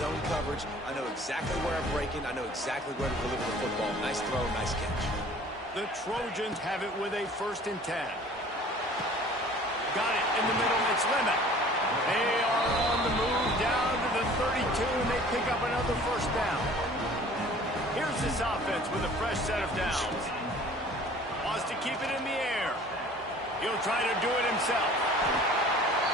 zone coverage. I know exactly where I'm breaking. I know exactly where to deliver the football. Nice throw, nice catch. The Trojans have it with a 1st and 10. Got it in the middle. It's Limit. They are on the move down to the 32, and they pick up another 1st down. Here's this offense with a fresh set of downs. Wants to keep it in the air. He'll try to do it himself.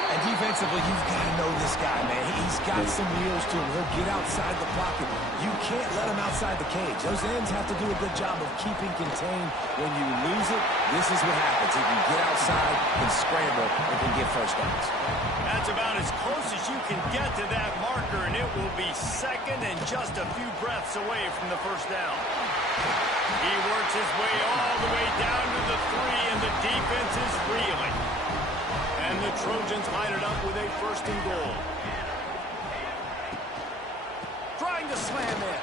And defensively, you've got to know this guy, man. He's got some wheels to him. He'll get outside the pocket. You can't let him outside the cage. Those ends have to do a good job of keeping contained. When you lose it, this is what happens. He can get outside and scramble and can get 1st downs. That's about as close as you can get to that marker, and it will be 2nd and just a few breaths away from the 1st down. He works his way all the way down to the 3, and the defense is reeling. And the Trojans line it up with a 1st and goal. Trying to slam in.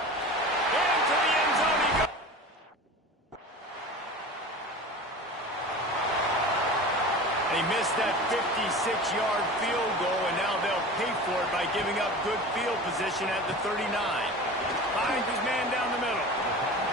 Into the end zone he goes. They missed that 56-yard field goal, and now they'll pay for it by giving up good field position at the 39. Finds his man down the middle.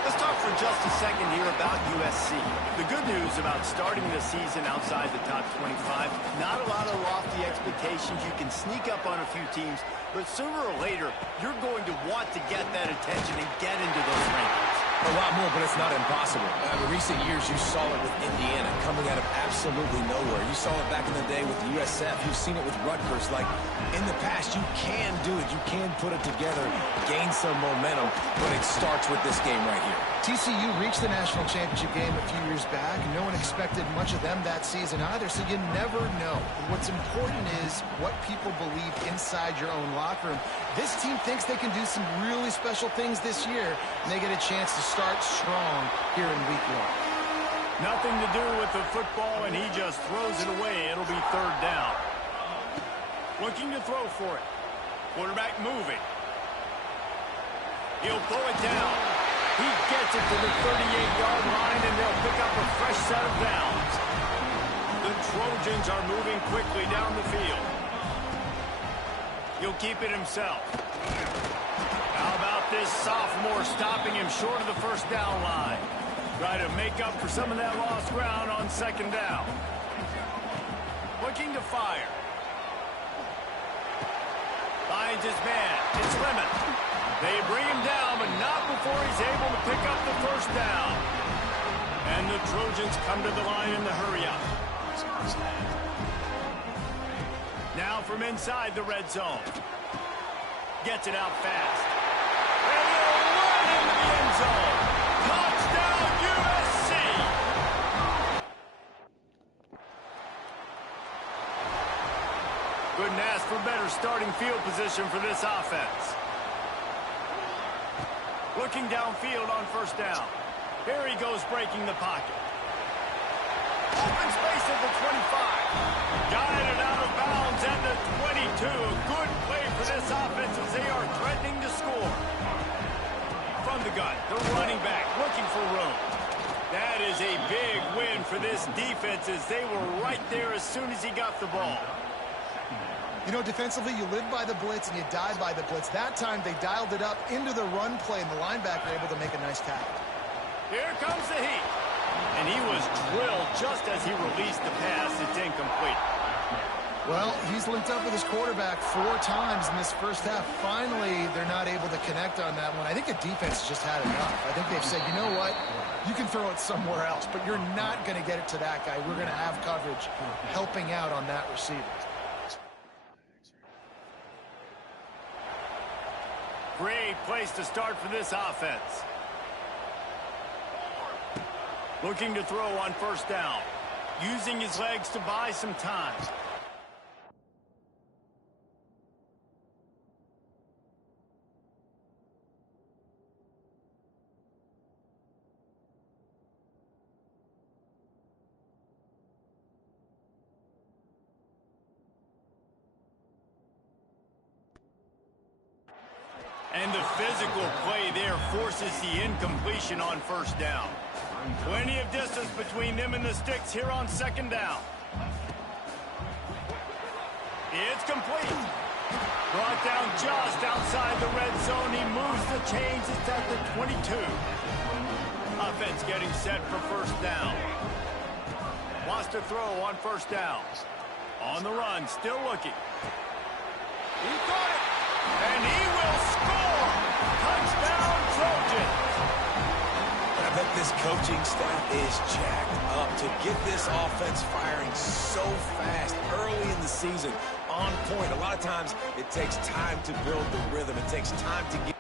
Let's talk for just a second here about USC. The good news about starting the season outside the top 25, not a lot of lofty expectations. You can sneak up on a few teams, but sooner or later, you're going to want to get that attention and get into those rankings. A lot more, but it's not impossible. In recent years, you saw it with Indiana coming out of absolutely nowhere. You saw it back in the day with USF. You've seen it with Rutgers. Like, in the past, you can do it. You can put it together, gain some momentum, but it starts with this game right here. TCU reached the national championship game a few years back. No one expected much of them that season either, so you never know. What's important is what people believe inside your own locker room. This team thinks they can do some really special things this year, and they get a chance to start strong here in week 1. Nothing to do with the football, and he just throws it away. It'll be 3rd down. Looking to throw for it. Quarterback moving. He'll pull it down. He gets it to the 38-yard line, and they'll pick up a fresh set of downs. The Trojans are moving quickly down the field. He'll keep it himself. How about this sophomore stopping him short of the 1st down line? Try to make up for some of that lost ground on 2nd down. Looking to fire. Finds his man. It's Limit. They bring him down, but not before he's able to pick up the 1st down. And the Trojans come to the line in the hurry-up. Now from inside the red zone. Gets it out fast. And he'll run into the end zone. Touchdown, USC! Couldn't ask for better starting field position for this offense. Looking downfield on 1st down. Here he goes breaking the pocket. Open space at the 25. Guided out of bounds at the 22. Good play for this offense as they are threatening to score. From the gun, the running back looking for room. That is a big win for this defense as they were right there as soon as he got the ball. You know, defensively, you live by the blitz and you die by the blitz. That time, they dialed it up into the run play, and the linebacker able to make a nice tackle. Here comes the heat. And he was drilled just as he released the pass. It's incomplete. Well, he's linked up with his quarterback 4 times in this 1st half. Finally, they're not able to connect on that one. I think the defense just had enough. I think they've said, you know what? You can throw it somewhere else, but you're not going to get it to that guy. We're going to have coverage helping out on that receiver. Great place to start for this offense. Looking to throw on 1st down. Using his legs to buy some time. And the physical play there forces the incompletion on 1st down. Plenty of distance between them and the sticks here on 2nd down. It's complete. Brought down just outside the red zone. He moves the chains. It's at the 22. Offense getting set for first down. Wants to throw on first down. On the run, still looking. He got it. And he will score. Touchdown, Trojans. I bet this coaching staff is jacked up to get this offense firing so fast early in the season. On point. A lot of times it takes time to build the rhythm. It takes time to get.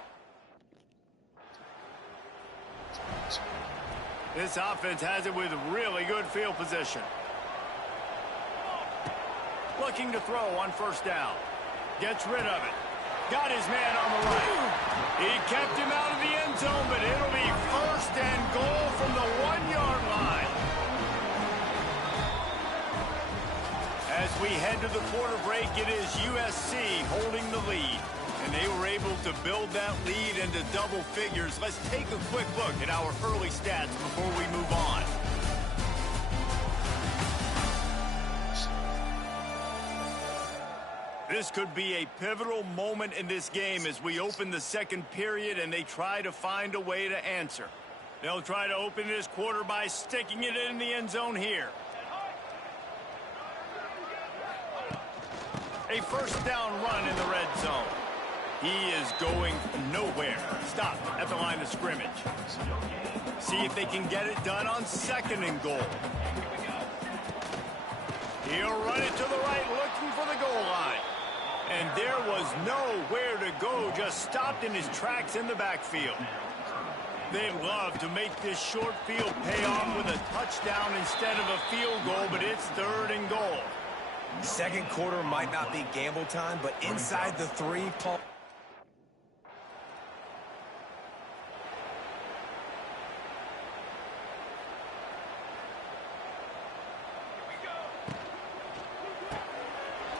This offense has it with really good field position. Looking to throw on first down. Gets rid of it. Got his man on the right. He kept him out of the end zone, but it'll be first and goal from the 1-yard line. As we head to the quarter break, it is USC holding the lead. And they were able to build that lead into double figures. Let's take a quick look at our early stats before we move on. This could be a pivotal moment in this game as we open the second period and they try to find a way to answer. They'll try to open this quarter by sticking it in the end zone here. A first down run in the red zone. He is going nowhere. Stop at the line of scrimmage. See if they can get it done on second and goal. He'll run it to the right, looking for the goal line. And there was nowhere to go, just stopped in his tracks in the backfield. They love to make this short field pay off with a touchdown instead of a field goal, but it's third and goal. Second quarter might not be gamble time, but inside the 3, Paul.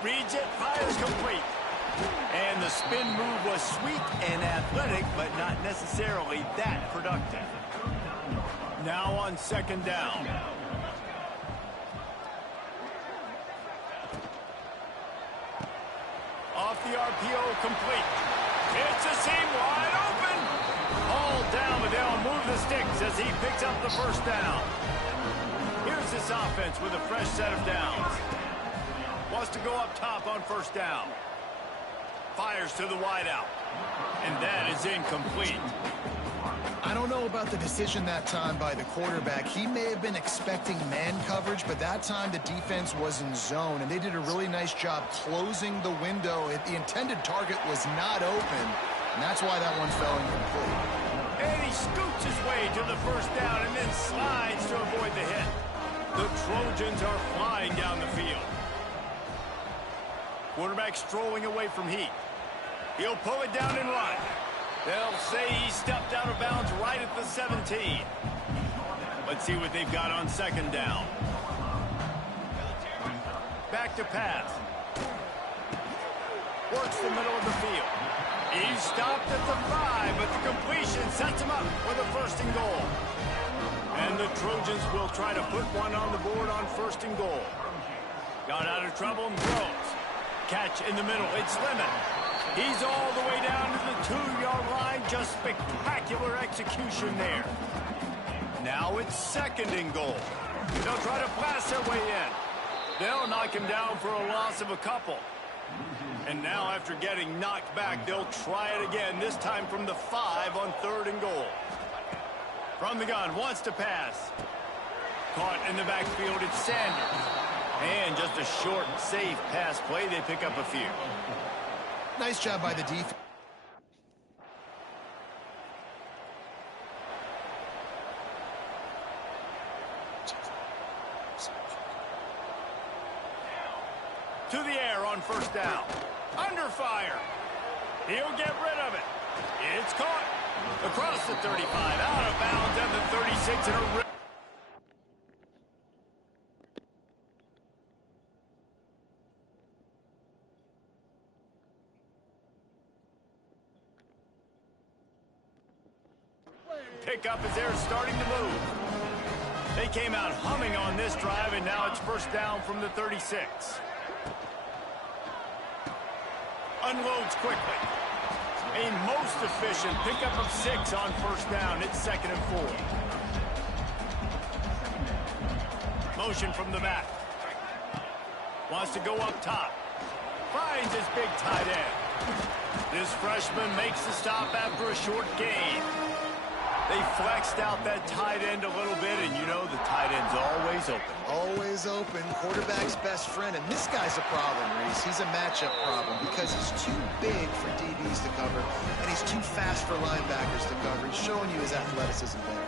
Reads it, fires complete. And the spin move was sweet and athletic, but not necessarily that productive. Now on second down. Off the RPO, complete. It's a seam wide open. All down, but they'll move the sticks as he picks up the first down. Here's this offense with a fresh set of downs. Wants to go up top on first down. Fires to the wideout. And that is incomplete. I don't know about the decision that time by the quarterback. He may have been expecting man coverage, but that time the defense was in zone, and they did a really nice job closing the window. The intended target was not open, and that's why that one fell incomplete. And he scoots his way to the first down and then slides to avoid the hit. The Trojans are flying down the field. Quarterback strolling away from heat. He'll pull it down and run. They'll say he stepped out of bounds right at the 17. Let's see what they've got on second down. Back to pass. Works the middle of the field. He's stopped at the 5, but the completion sets him up for the first and goal. And the Trojans will try to put one on the board on first and goal. Got out of trouble and throws. Catch in the middle. It's Lemon. He's all the way down to the 2-yard line. Just spectacular execution there. Now it's second and goal. They'll try to blast their way in. They'll knock him down for a loss of a couple. And now after getting knocked back, they'll try it again, this time from the 5 on third and goal. From the gun, wants to pass. Caught in the backfield, it's Sanders. And just a short, safe pass play. They pick up a few. Nice job by the defense. To the air on first down. Under fire. He'll get rid of it. It's caught. Across the 35, out of bounds at the 36 in a pickup as they're starting to move. They came out humming on this drive, and now it's first down from the 36. A Unloads quickly. A most efficient pickup of 6 on first down. It's 2nd and 4. Motion from the back. Wants to go up top. Finds his big tight end. This freshman makes the stop after a short gain. They flexed out that tight end a little bit, and you know the tight end's always open. Always open. Quarterback's best friend. And this guy's a problem, Reese. He's a matchup problem because he's too big for DBs to cover, and he's too fast for linebackers to cover. He's showing you his athleticism there.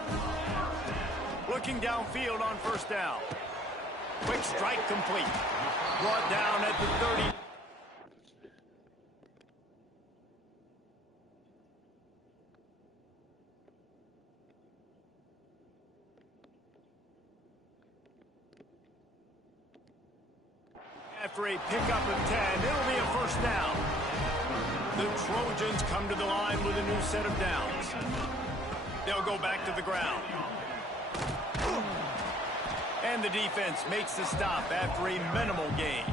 Looking downfield on first down. Quick strike complete. Brought down at the 30. After a pickup of 10, it'll be a first down. The Trojans come to the line with a new set of downs. They'll go back to the ground. And the defense makes the stop after a minimal gain.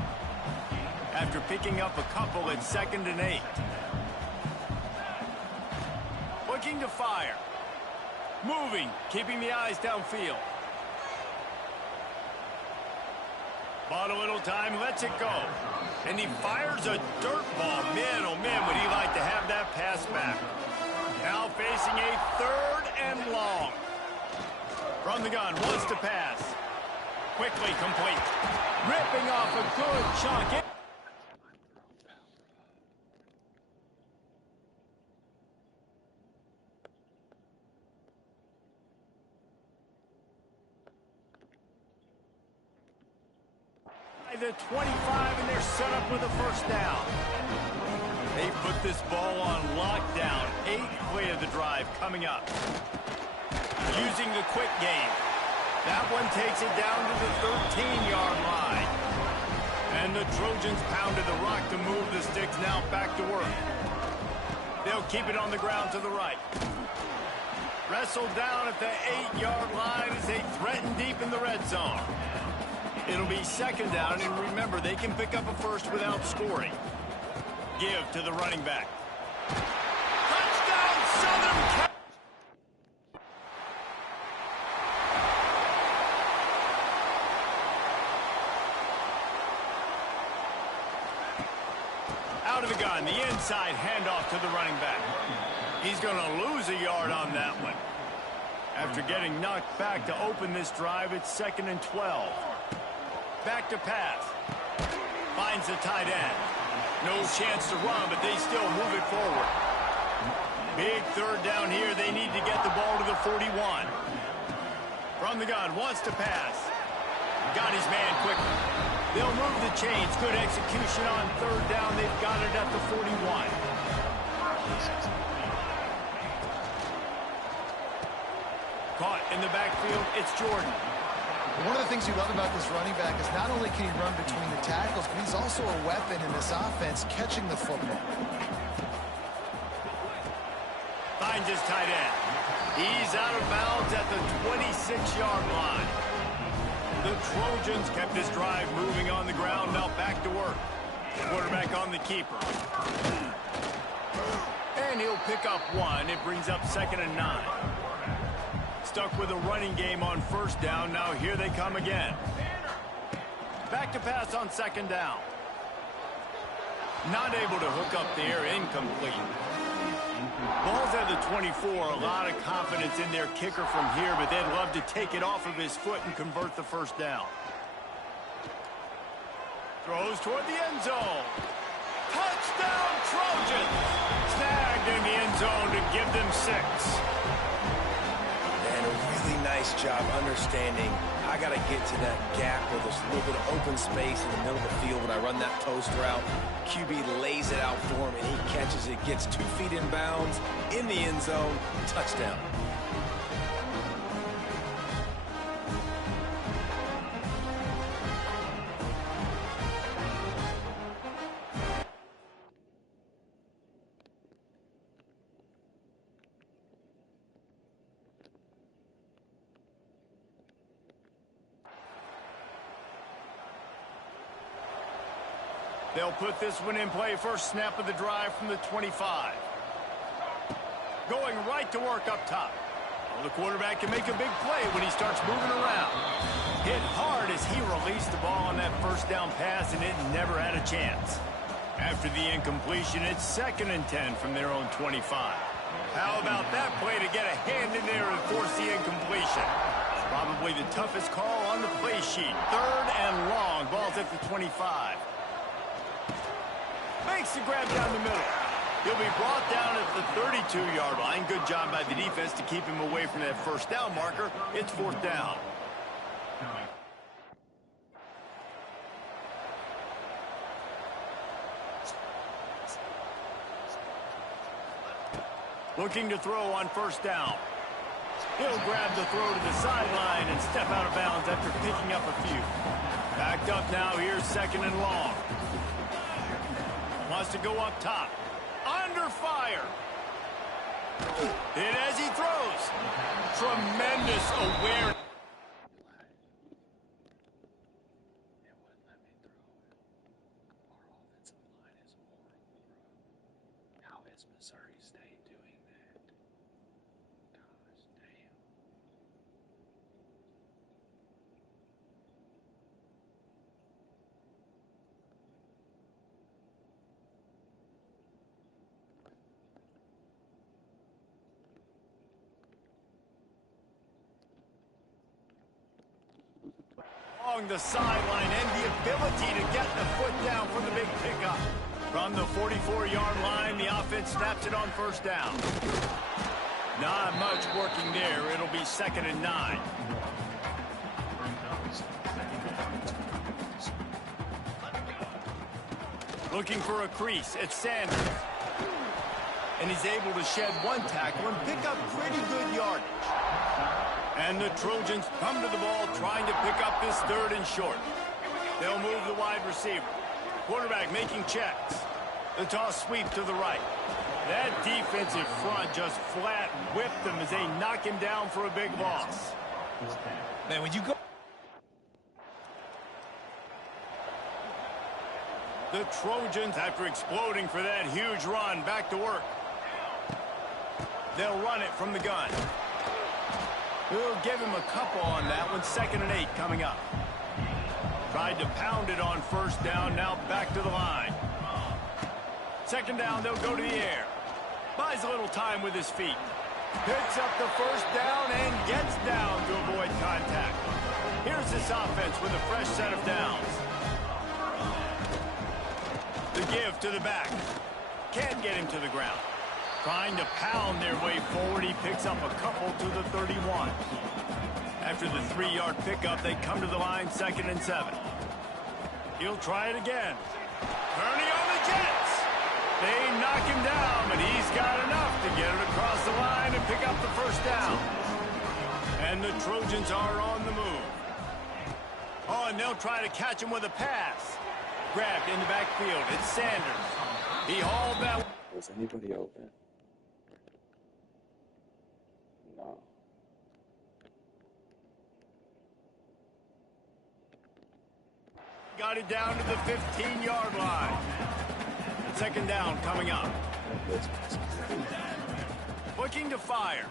After picking up a couple at 2nd and 8. Looking to fire. Moving, keeping the eyes downfield. Bought a little time, lets it go. And he fires a dirt ball. Man, oh man, would he like to have that pass back. Now facing a 3rd and long. From the gun, wants to pass. Quickly complete. Ripping off a good chunk. The 25, and they're set up with a first down. They put this ball on lockdown. 8th play of the drive coming up. Using the quick game. That one takes it down to the 13-yard line. And the Trojans pounded the rock to move the sticks. Now back to work. They'll keep it on the ground to the right. Wrestled down at the 8-yard line as they threaten deep in the red zone. It'll be 2nd down, and remember, they can pick up a first without scoring. Give to the running back. Touchdown, Southern Cal. Out of the gun, the inside handoff to the running back. He's going to lose a yard on that one. After getting knocked back to open this drive, it's 2nd and 12. Back to pass. Finds the tight end. No chance to run, but they still move it forward. Big 3rd down here. They need to get the ball to the 41. From the gun, wants to pass. Got his man quickly. They'll move the chains. Good execution on 3rd down. They've got it at the 41. Caught in the backfield. It's Jordan. One of the things you love about this running back is not only can he run between the tackles, but he's also a weapon in this offense, catching the football. Finds his tight end. He's out of bounds at the 26-yard line. The Trojans kept this drive moving on the ground. Now back to work. Quarterback on the keeper. And he'll pick up 1. It brings up 2nd and 9. Stuck with a running game on first down. Now here they come again. Back to pass on 2nd down. Not able to hook up there. Incomplete. Ball's at the 24. A lot of confidence in their kicker from here, but they'd love to take it off of his foot and convert the first down. Throws toward the end zone. Touchdown, Trojans! Snagged in the end zone to give them 6. And a really nice job understanding I got to get to that gap where there's a little bit of open space in the middle of the field when I run that post route. QB lays it out for him, and he catches it, gets 2 feet in bounds, in the end zone, touchdown. They'll put this one in play. First snap of the drive from the 25. Going right to work up top. Well, the quarterback can make a big play when he starts moving around. Hit hard as he released the ball on that first down pass, and it never had a chance. After the incompletion, it's 2nd and 10 from their own 25. How about that play to get a hand in there and force the incompletion? Probably the toughest call on the play sheet. 3rd and long. Ball's at the 25. Makes the grab down the middle. He'll be brought down at the 32-yard line. Good job by the defense to keep him away from that first down marker. It's 4th down. Looking to throw on first down. He'll grab the throw to the sideline and step out of bounds after picking up a few. Backed up now. Here's 2nd and long. Wants to go up top. Under fire. Hit as he throws. Tremendous awareness. Missouri State doing that? Gosh, damn. Along the sideline and the ability to get the foot down for the big pickup. From the 44-yard line, the offense snaps it on first down. Not much working there. It'll be 2nd and 9. Looking for a crease. It's Sanders. And he's able to shed one tackle and pick up pretty good yardage. And the Trojans come to the ball trying to pick up this 3rd and short. They'll move the wide receiver. Quarterback making checks. The toss sweep to the right. That defensive front just flat whipped them as they knock him down for a big loss. Man, when you go... The Trojans, after exploding for that huge run, back to work. They'll run it from the gun. We'll give him a couple on that one. 2nd and 8 coming up. Tried to pound it on first down, now back to the line. 2nd down, they'll go to the air. Buys a little time with his feet. Picks up the first down and gets down to avoid contact. Here's this offense with a fresh set of downs. The give to the back. Can't get him to the ground. Trying to pound their way forward, he picks up a couple to the 31. After the 3-yard pickup, they come to the line, 2nd and 7. He'll try it again. Turning on the Jets. They knock him down, but he's got enough to get it across the line and pick up the first down. And the Trojans are on the move. Oh, and they'll try to catch him with a pass. Grabbed in the backfield. It's Sanders. He hauled that. Was anybody open? No. Got it down to the 15-yard line. 2nd down coming up. Looking to fire.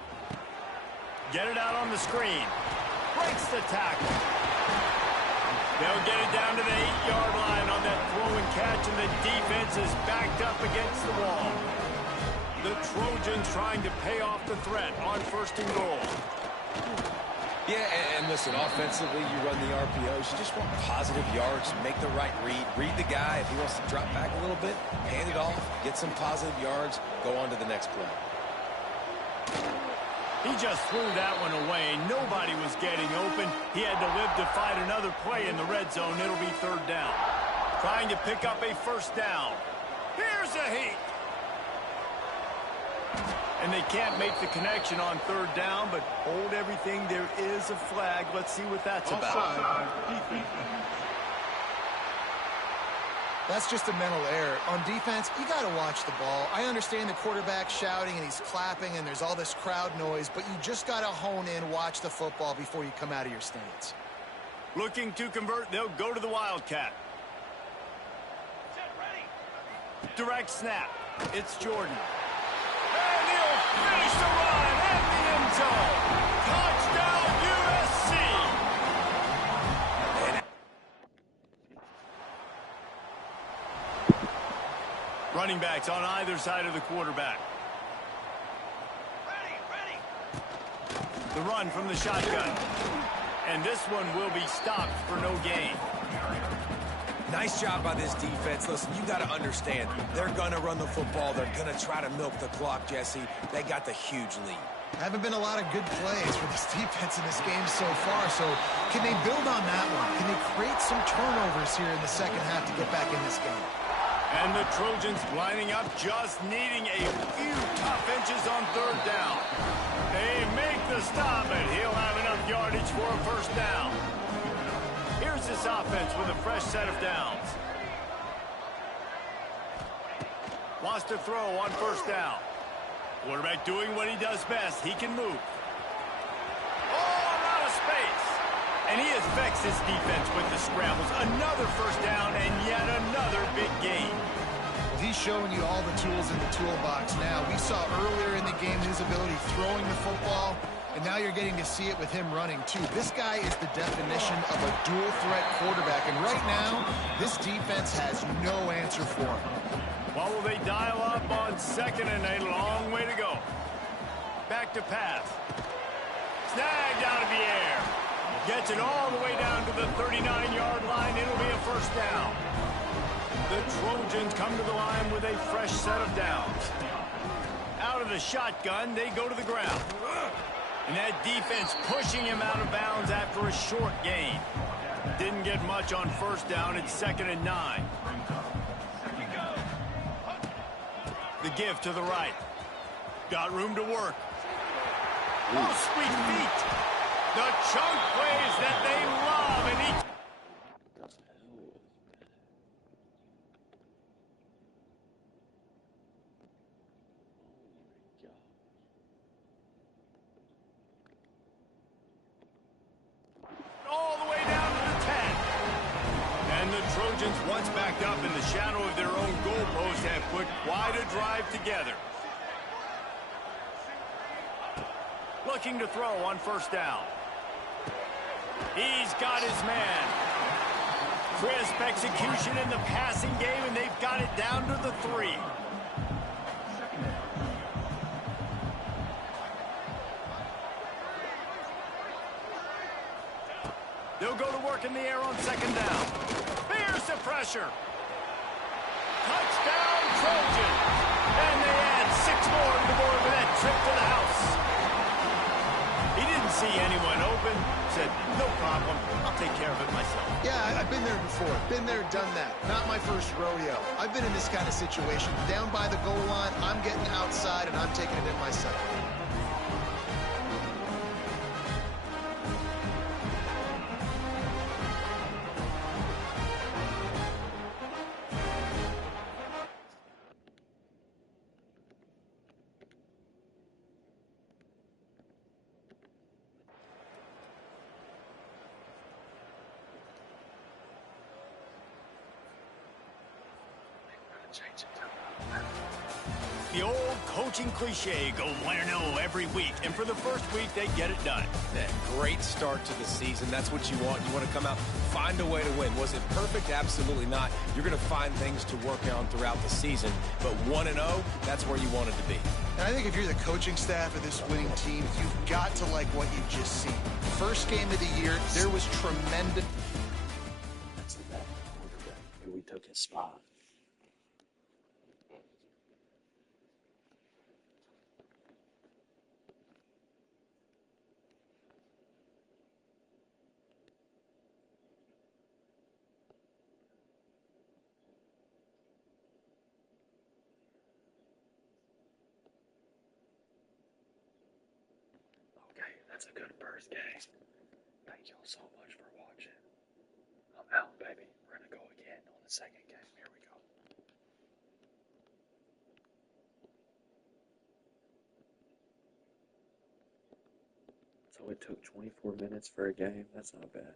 Get it out on the screen. Breaks the tackle. They'll get it down to the 8-yard line on that throw and catch, and the defense is backed up against the wall. The Trojans trying to pay off the threat on 1st and goal. Yeah, and listen, offensively, you run the RPOs. You just want positive yards, make the right read. Read the guy. If he wants to drop back a little bit, hand it off, get some positive yards, go on to the next play. He just threw that one away. Nobody was getting open. He had to live to fight another play in the red zone. It'll be 3rd down. Trying to pick up a first down. Here's a heat. And they can't make the connection on 3rd down, but hold everything. There is a flag. Let's see what that's about. That's just a mental error. On defense, you got to watch the ball. I understand the quarterback shouting and he's clapping and there's all this crowd noise, but you just got to hone in, watch the football before you come out of your stance. Looking to convert, they'll go to the Wildcat. Direct snap. It's Jordan. And he'll finish the run at the end zone. Touchdown, USC. Running backs on either side of the quarterback. The run from the shotgun. And this one will be stopped for no gain. Nice job by this defense. Listen, you got to understand, they're going to run the football. They're going to try to milk the clock, Jesse. They got the huge lead. Haven't been a lot of good plays for this defense in this game so far, so can they build on that one? Can they create some turnovers here in the second half to get back in this game? And the Trojans lining up, just needing a few tough inches on third down. They make the stop, and he'll have enough yardage for a first down. Here's this offense with a fresh set of downs. Wants to throw on first down. Quarterback doing what he does best. He can move. Oh, out of space. And he affects his defense with the scrambles. Another first down and yet another big gain. He's showing you all the tools in the toolbox now. We saw earlier in the game his ability throwing the football, and now you're getting to see it with him running too. This guy is the definition of a dual threat quarterback, and right now this defense has no answer for him. What will they dial up on second and a long way to go? Back to pass. Snagged out of the air. Gets it all the way down to the 39-yard line. It'll be a first down. The Trojans come to the line with a fresh set of downs. Out of the shotgun, they go to the ground. And that defense pushing him out of bounds after a short gain. Didn't get much on first down. It's 2nd and 9. The give to the right. Got room to work. Oh, sweet feet. The chunk plays that they love, and he... all the way down to the 10. And the Trojans, once backed up in the shadow of their own goalpost, have put quite a drive together. Looking to throw on first down. He's got his man. Crisp execution in the passing game, and they've got it down to the 3. They'll go to work in the air on second down. Fierce the pressure. Touchdown, Trojans. And they add 6 more to the board with that trip to the house. He didn't see anyone open. Said, no problem. I'll take care of it myself. Yeah, I've been there before. Been there, done that. Not my first rodeo. I've been in this kind of situation. Down by the goal line, I'm getting outside, and I'm taking it in myself. The old coaching cliche, go 1-0 every week. And for the first week, they get it done. That great start to the season. That's what you want. You want to come out, find a way to win. Was it perfect? Absolutely not. You're going to find things to work on throughout the season. But 1-0, that's where you want it to be. And I think if you're the coaching staff of this winning team, you've got to like what you've just seen. First game of the year, there was tremendous... That's the bad quarterback who we took his spot. That's a good first game. Thank y'all so much for watching. I'm out, baby. We're going to go again on the second game. Here we go. So it took 24 minutes for a game. That's not bad.